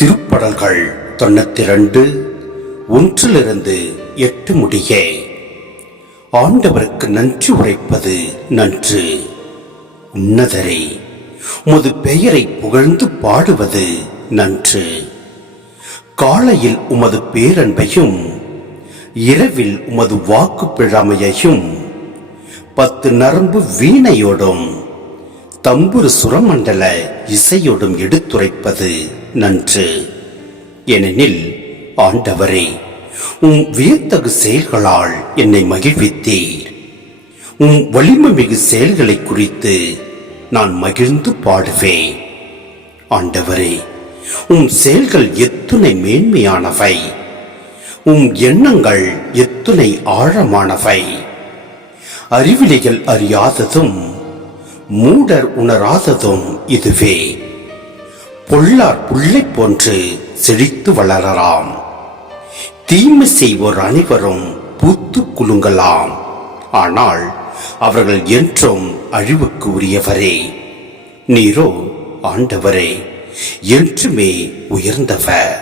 திருப்படல்கள் 92 1-8 முடிய. ஆண்டவருக்கு நன்றி உரைப்பது நன்று. உன்னதரே, உமது பெயரை புகழ்ந்து பாடுவது நன்று. காலையில் உமது பேரன்பையும் இரவில் உமது வாக்கு பிழமையையும் 10 நரம்பு வீணையோடும் தம்புரு சுரமண்டல இசையோடும் எடுத்துரைப்பது நன்று. ஏனெனில் ஆண்டவரே, உம் வியத்தகு செயல்களால் என்னை மகிழ்வித்தீர். உம் வலிமை மிகு செயல்களை குறித்து நான் மகிழ்ந்து பாடுவேன். ஆண்டவரே, உம் செயல்கள் எத்துணை மேன்மையானவை, உம் எண்ணங்கள் எத்துணை ஆழமானவை. அறிவிலிகள் அறியாததும் மூடர் உணராததும் இதுவே. பொல்லார் புல்லை போன்று செழித்து வளரலாம், தீமை செய்வோர் அனைவரும் பூத்து குலுங்கலாம். ஆனால் அவர்கள் என்றும் அழிவுக்கு உரியவரே. நீரோ ஆண்டவரே என்றுமே உயர்ந்தவர்.